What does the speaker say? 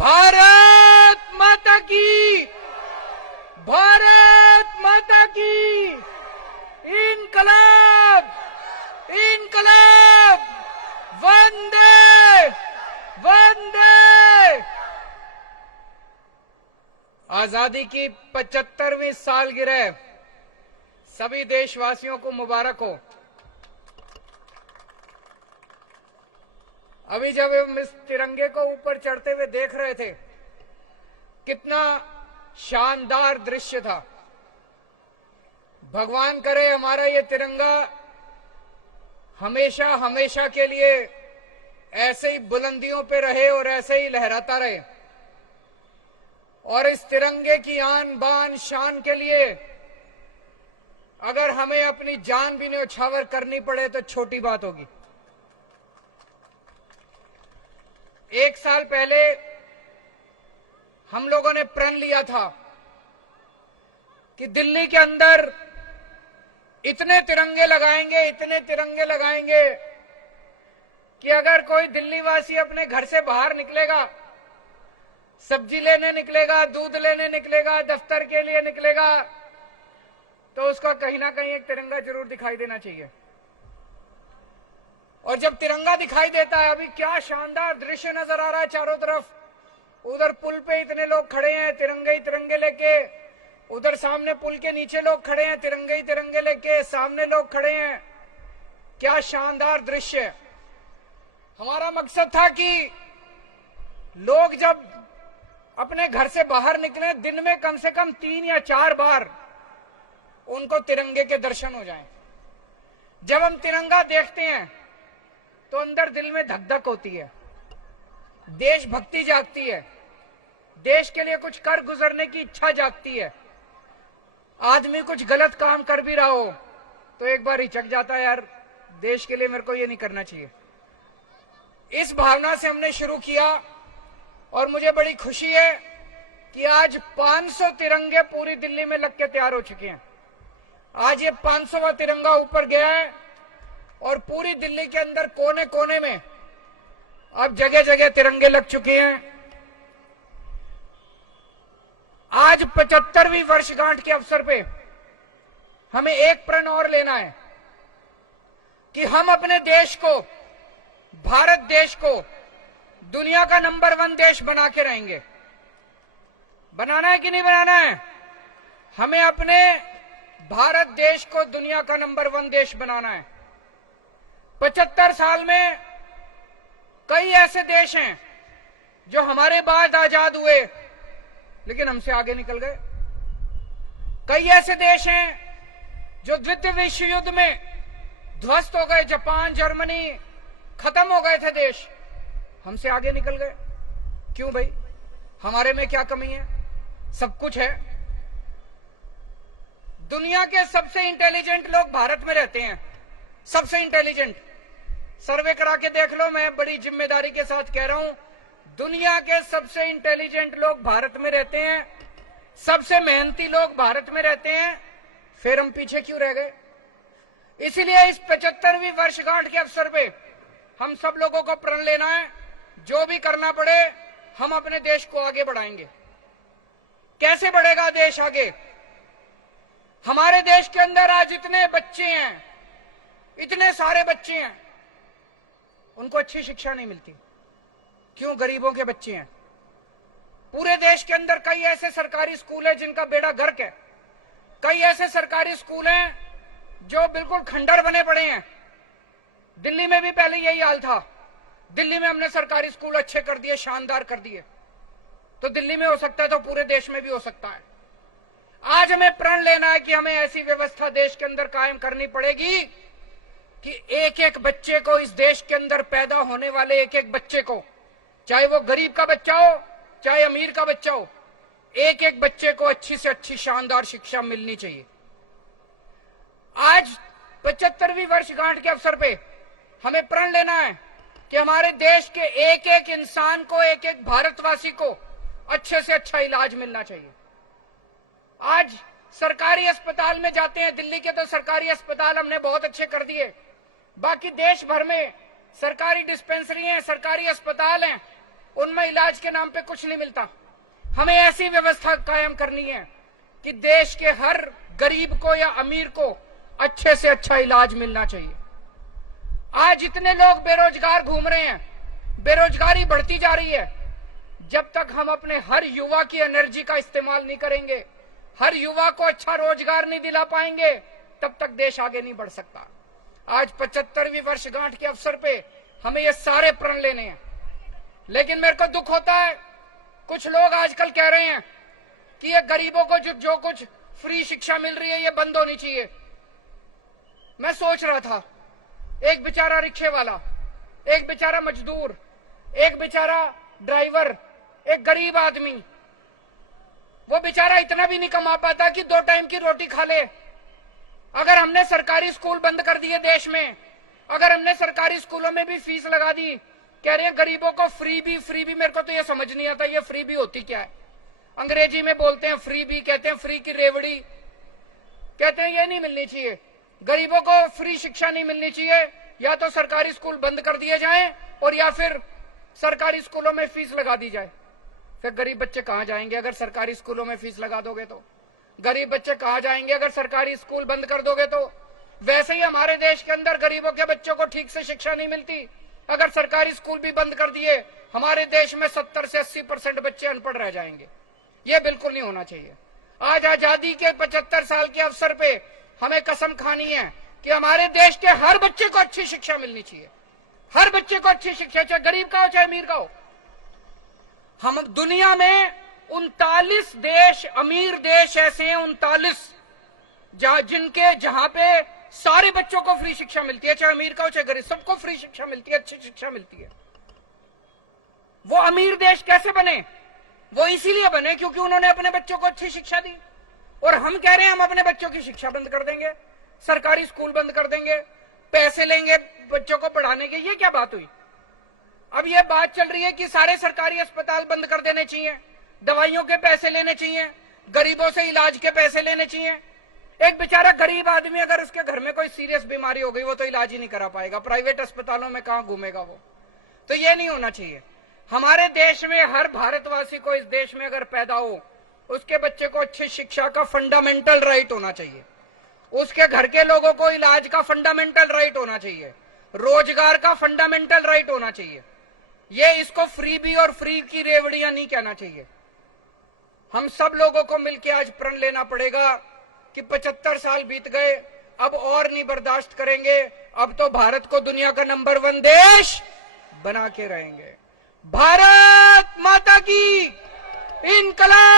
भारत माता की, भारत माता की, इनकलाब, इनकलाब, वंदे वंदे। आजादी की 75वीं सालगिरह सभी देशवासियों को मुबारक हो। अभी जब हम इस तिरंगे को ऊपर चढ़ते हुए देख रहे थे, कितना शानदार दृश्य था। भगवान करे हमारा ये तिरंगा हमेशा हमेशा के लिए ऐसे ही बुलंदियों पे रहे और ऐसे ही लहराता रहे। और इस तिरंगे की आन बान शान के लिए अगर हमें अपनी जान भी न्यौछावर करनी पड़े तो छोटी बात होगी। 1 साल पहले हम लोगों ने प्रण लिया था कि दिल्ली के अंदर इतने तिरंगे लगाएंगे, इतने तिरंगे लगाएंगे कि अगर कोई दिल्ली वासी अपने घर से बाहर निकलेगा, सब्जी लेने निकलेगा, दूध लेने निकलेगा, दफ्तर के लिए निकलेगा, तो उसको कहीं ना कहीं एक तिरंगा जरूर दिखाई देना चाहिए। और जब तिरंगा दिखाई देता है, अभी क्या शानदार दृश्य नजर आ रहा है चारों तरफ। उधर पुल पे इतने लोग खड़े हैं तिरंगे ही तिरंगे लेके, उधर सामने पुल के नीचे लोग खड़े हैं तिरंगे ही तिरंगे लेके, सामने लोग खड़े हैं। क्या शानदार दृश्य। हमारा मकसद था कि लोग जब अपने घर से बाहर निकले, दिन में कम से कम 3 या 4 बार उनको तिरंगे के दर्शन हो जाएं। जब हम तिरंगा देखते हैं तो अंदर दिल में धक धक होती है, देशभक्ति जागती है, देश के लिए कुछ कर गुजरने की इच्छा जागती है। आदमी कुछ गलत काम कर भी रहा हो तो एक बार हिचक जाता है, यार देश के लिए मेरे को ये नहीं करना चाहिए। इस भावना से हमने शुरू किया और मुझे बड़ी खुशी है कि आज 500 तिरंगे पूरी दिल्ली में लग के तैयार हो चुके हैं। आज ये 500वां तिरंगा ऊपर गया है और पूरी दिल्ली के अंदर कोने कोने में अब जगह जगह तिरंगे लग चुके हैं। आज 75वीं वर्षगांठ के अवसर पे हमें एक प्रण और लेना है कि हम अपने देश को, भारत देश को दुनिया का नंबर 1 देश बना के रहेंगे। बनाना है कि नहीं बनाना है? हमें अपने भारत देश को दुनिया का नंबर 1 देश बनाना है। 75 साल में कई ऐसे देश हैं जो हमारे बाद आजाद हुए लेकिन हमसे आगे निकल गए। कई ऐसे देश हैं जो द्वितीय विश्व युद्ध में ध्वस्त हो गए, जापान, जर्मनी, खत्म हो गए थे देश, हमसे आगे निकल गए। क्यों भाई? हमारे में क्या कमी है? सब कुछ है। दुनिया के सबसे इंटेलिजेंट लोग भारत में रहते हैं, सबसे इंटेलिजेंट। सर्वे करा के देख लो, मैं बड़ी जिम्मेदारी के साथ कह रहा हूं, दुनिया के सबसे इंटेलिजेंट लोग भारत में रहते हैं, सबसे मेहनती लोग भारत में रहते हैं। फिर हम पीछे क्यों रह गए? इसीलिए इस 75वीं वर्षगांठ के अवसर पे हम सब लोगों को प्रण लेना है, जो भी करना पड़े हम अपने देश को आगे बढ़ाएंगे। कैसे बढ़ेगा देश आगे? हमारे देश के अंदर आज इतने बच्चे हैं, इतने सारे बच्चे हैं, उनको अच्छी शिक्षा नहीं मिलती। क्यों? गरीबों के बच्चे हैं। पूरे देश के अंदर कई ऐसे सरकारी स्कूल हैं जिनका बेड़ा गर्क है। कई ऐसे सरकारी स्कूल हैं जो बिल्कुल खंडर बने पड़े हैं। दिल्ली में भी पहले यही हाल था। दिल्ली में हमने सरकारी स्कूल अच्छे कर दिए, शानदार कर दिए। तो दिल्ली में हो सकता है तो पूरे देश में भी हो सकता है। आज हमें प्रण लेना है कि हमें ऐसी व्यवस्था देश के अंदर कायम करनी पड़ेगी कि एक एक बच्चे को, इस देश के अंदर पैदा होने वाले एक एक बच्चे को, चाहे वो गरीब का बच्चा हो चाहे अमीर का बच्चा हो, एक एक बच्चे को अच्छी से अच्छी शानदार शिक्षा मिलनी चाहिए। आज 75वीं वर्षगांठ के अवसर पे हमें प्रण लेना है कि हमारे देश के एक एक इंसान को, एक एक भारतवासी को अच्छे से अच्छा इलाज मिलना चाहिए। आज सरकारी अस्पताल में जाते हैं, दिल्ली के तो सरकारी अस्पताल हमने बहुत अच्छे कर दिए, बाकी देश भर में सरकारी डिस्पेंसरी हैं, सरकारी अस्पताल हैं, उनमें इलाज के नाम पे कुछ नहीं मिलता। हमें ऐसी व्यवस्था कायम करनी है कि देश के हर गरीब को या अमीर को अच्छे से अच्छा इलाज मिलना चाहिए। आज इतने लोग बेरोजगार घूम रहे हैं, बेरोजगारी बढ़ती जा रही है। जब तक हम अपने हर युवा की एनर्जी का इस्तेमाल नहीं करेंगे, हर युवा को अच्छा रोजगार नहीं दिला पाएंगे, तब तक देश आगे नहीं बढ़ सकता। आज 75वीं वर्षगांठ के अवसर पे हमें ये सारे प्रण लेने हैं। लेकिन मेरे को दुख होता है, कुछ लोग आजकल कह रहे हैं कि ये गरीबों को जो कुछ फ्री शिक्षा मिल रही है ये बंद होनी चाहिए। मैं सोच रहा था, एक बेचारा रिक्शे वाला, एक बेचारा मजदूर, एक बेचारा ड्राइवर, एक गरीब आदमी, वो बेचारा इतना भी नहीं कमा पाता कि 2 टाइम की रोटी खा ले। अगर हमने सरकारी स्कूल बंद कर दिए देश में, अगर हमने सरकारी स्कूलों में भी फीस लगा दी, कह रहे हैं गरीबों को फ्री भी, मेरे को तो ये समझ नहीं आता ये फ्री भी होती क्या है। अंग्रेजी में बोलते हैं फ्री भी, कहते हैं फ्री की रेवड़ी, कहते हैं ये नहीं मिलनी चाहिए। गरीबों को फ्री शिक्षा नहीं मिलनी चाहिए, या तो सरकारी स्कूल बंद कर दिए जाएं और या फिर सरकारी स्कूलों में फीस लगा दी जाए। फिर गरीब बच्चे कहां जाएंगे अगर सरकारी स्कूलों में फीस लगा दोगे तो? गरीब बच्चे कहां जाएंगे अगर सरकारी स्कूल बंद कर दोगे तो? वैसे ही हमारे देश के अंदर गरीबों के बच्चों को ठीक से शिक्षा नहीं मिलती। अगर सरकारी स्कूल भी बंद कर दिए, हमारे देश में 70 से 80% बच्चे अनपढ़ रह जाएंगे। ये बिल्कुल नहीं होना चाहिए। आज आजादी के 75 साल के अवसर पे हमें कसम खानी है कि हमारे देश के हर बच्चे को अच्छी शिक्षा मिलनी चाहिए। हर बच्चे को अच्छी शिक्षा, चाहे गरीब का हो चाहे अमीर का हो। हम दुनिया में 39 देश, अमीर देश ऐसे हैं 39, जहां पे सारे बच्चों को फ्री शिक्षा मिलती है, चाहे अमीर का हो चाहे गरीब, सबको फ्री शिक्षा मिलती है, अच्छी शिक्षा मिलती है। वो अमीर देश कैसे बने? वो इसीलिए बने क्योंकि उन्होंने अपने बच्चों को अच्छी शिक्षा दी। और हम कह रहे हैं हम अपने बच्चों की शिक्षा बंद कर देंगे, सरकारी स्कूल बंद कर देंगे, पैसे लेंगे बच्चों को पढ़ाने के। ये क्या बात हुई? अब ये बात चल रही है कि सारे सरकारी अस्पताल बंद कर देने चाहिए, दवाइयों के पैसे लेने चाहिए, गरीबों से इलाज के पैसे लेने चाहिए। एक बेचारा गरीब आदमी अगर उसके घर में कोई सीरियस बीमारी हो गई, वो तो इलाज ही नहीं करा पाएगा, प्राइवेट अस्पतालों में कहां घूमेगा वो? तो ये नहीं होना चाहिए। हमारे देश में हर भारतवासी को इस देश में अगर पैदा हो, उसके बच्चे को अच्छी शिक्षा का फंडामेंटल राइट होना चाहिए, उसके घर के लोगों को इलाज का फंडामेंटल राइट होना चाहिए, रोजगार का फंडामेंटल राइट होना चाहिए। ये इसको फ्री भी और फ्री की रेवड़ियां नहीं कहना चाहिए। हम सब लोगों को मिलकर आज प्रण लेना पड़ेगा कि 75 साल बीत गए, अब और नहीं बर्दाश्त करेंगे। अब तो भारत को दुनिया का नंबर 1 देश बना के रहेंगे। भारत माता की इनकलाब।